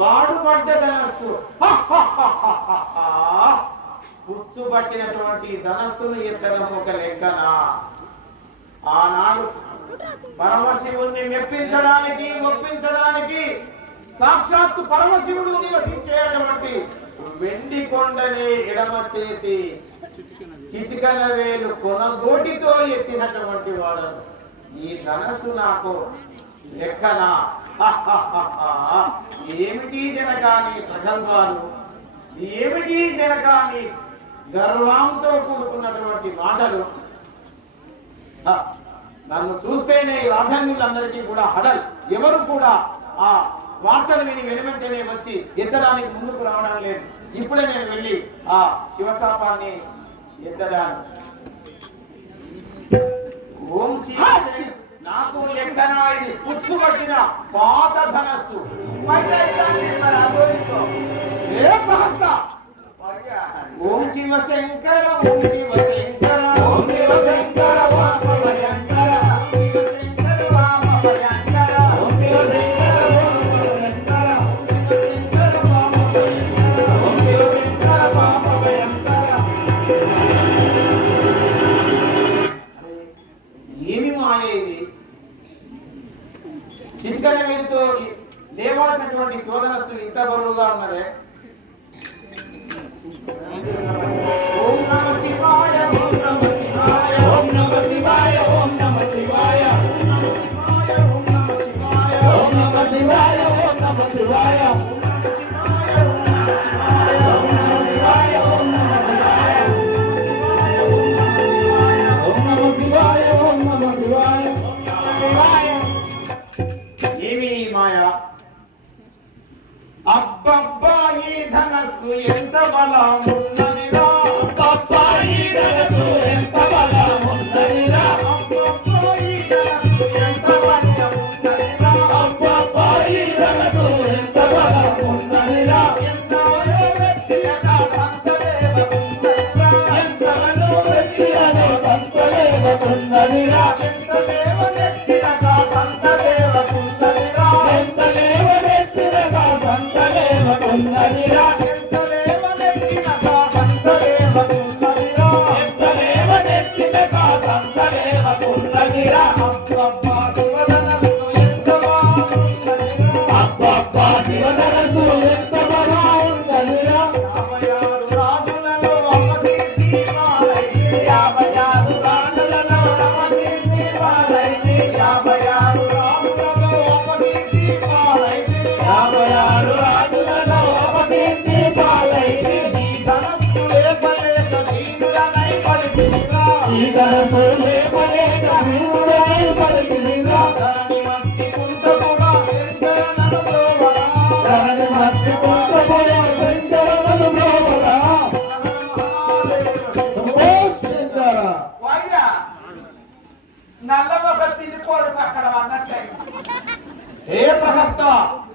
పాడుపడ్డ ధనస్సు పుచ్చు ధనస్సును ఎత్తడం ఒక లెక్కనా? ఆనాడు పరమశివుణ్ణి మెప్పించడానికి ఒప్పించడానికి సాక్షాత్తు పరమశివుడు నివసించేటువంటి వెండి కొండని ఎడమ చేతి చిటికల వేలు కొనగోటితో ఎత్తినటువంటి వాడు ఈ ధనస్సు నాకు లెక్కనా ఏమిటి జనకాని ప్రగల్భాలు ఏమిటి జనకాని గర్వంతో కూడుకున్నటువంటి మాటలు? నన్ను చూస్తేనే రాజన్యులందరికీ కూడా హడల్. ఎవరు కూడా ఆ వార్తలు విని వెనువెంటనే వచ్చి ఎత్తడానికి ముందుకు రావడం లేదు. ఇప్పుడే నేను వెళ్ళి ఆ శివచాపాన్ని ఎత్తడాను ఓం శివ నాకు లెక్కన ఇది పుచ్చుబట్టిన పాత ధనస్సు. ఓం శివ శంకర ఓం శివ శంకర ఓం శివ శంకర ఓం శంకర శివ శంకర వామ శంకర. చిటికల మీదతో లేవాల్సినటువంటి శోధనస్తులు ఇంత బరువుగా ఉన్నదే ఏమి మాయ? అబ్బబ్బా ఈ ధనస్సు ఎంత బలమున్నదిరా ఏ ప్రహస్త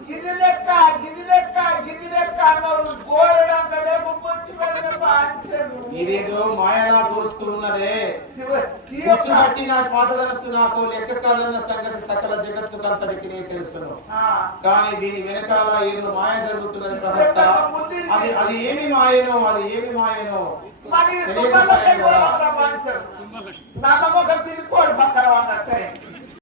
గిది లెక్క గిది లెక్క గిది లెక్క అన్నారు. గోరడంతదే ముప్పొచ్చి వెళ్ళిన పాంచెలు. ఇదేదో మాయలా తోస్తున్నదే. శివ కూర్చు బట్టి నా పాతదనస్తు నాకు లెక్క కాదన్న సంగతి సకల జగత్తుకంతటికి నే తెలుసును. కానీ దీని వెనకాల ఏదో మాయ జరుగుతున్నది ప్రహస్త అది అది ఏమి మాయనో అది ఏమి మాయనో? మరి నల్లమొక పిల్లిపోడు పక్కన అన్నట్టే